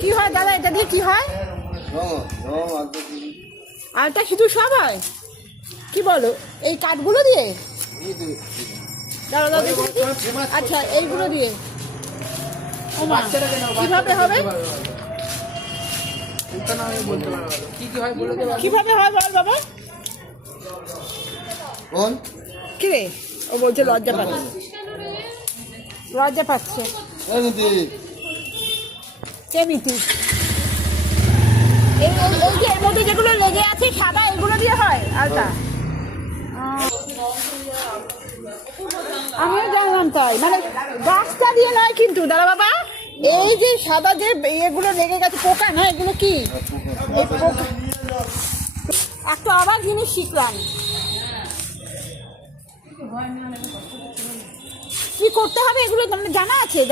কি হয় দাদা, এটা দিয়ে কি হয়? আলতা সিঁদুর সব হয়? কি বলো, এই কাঠগুলো দিয়ে? দাদা দাদা, আচ্ছা এইগুলো দিয়ে কিভাবে হবে? কিভাবে হয় বল বাবা। কি রে, ও বলছে লজ্জা পাচ্ছে, লজ্জা পাচ্ছে। কেমিতি এই যে এর মধ্যে যেগুলো লেগে আছে সাদা, এগুলো দিয়ে হয় আলতা? আমিও জানলাম তাই, মানে গাছটা দিয়ে নয় কিন্তু দাদা বাবা। এই যে সাদা যে এগুলো লেগে গেছে, পোকা না এগুলো? কি এই পোকা? একটা আবার জিনিস শিখলাম, কি করতে হবে এগুলো জানা আছে?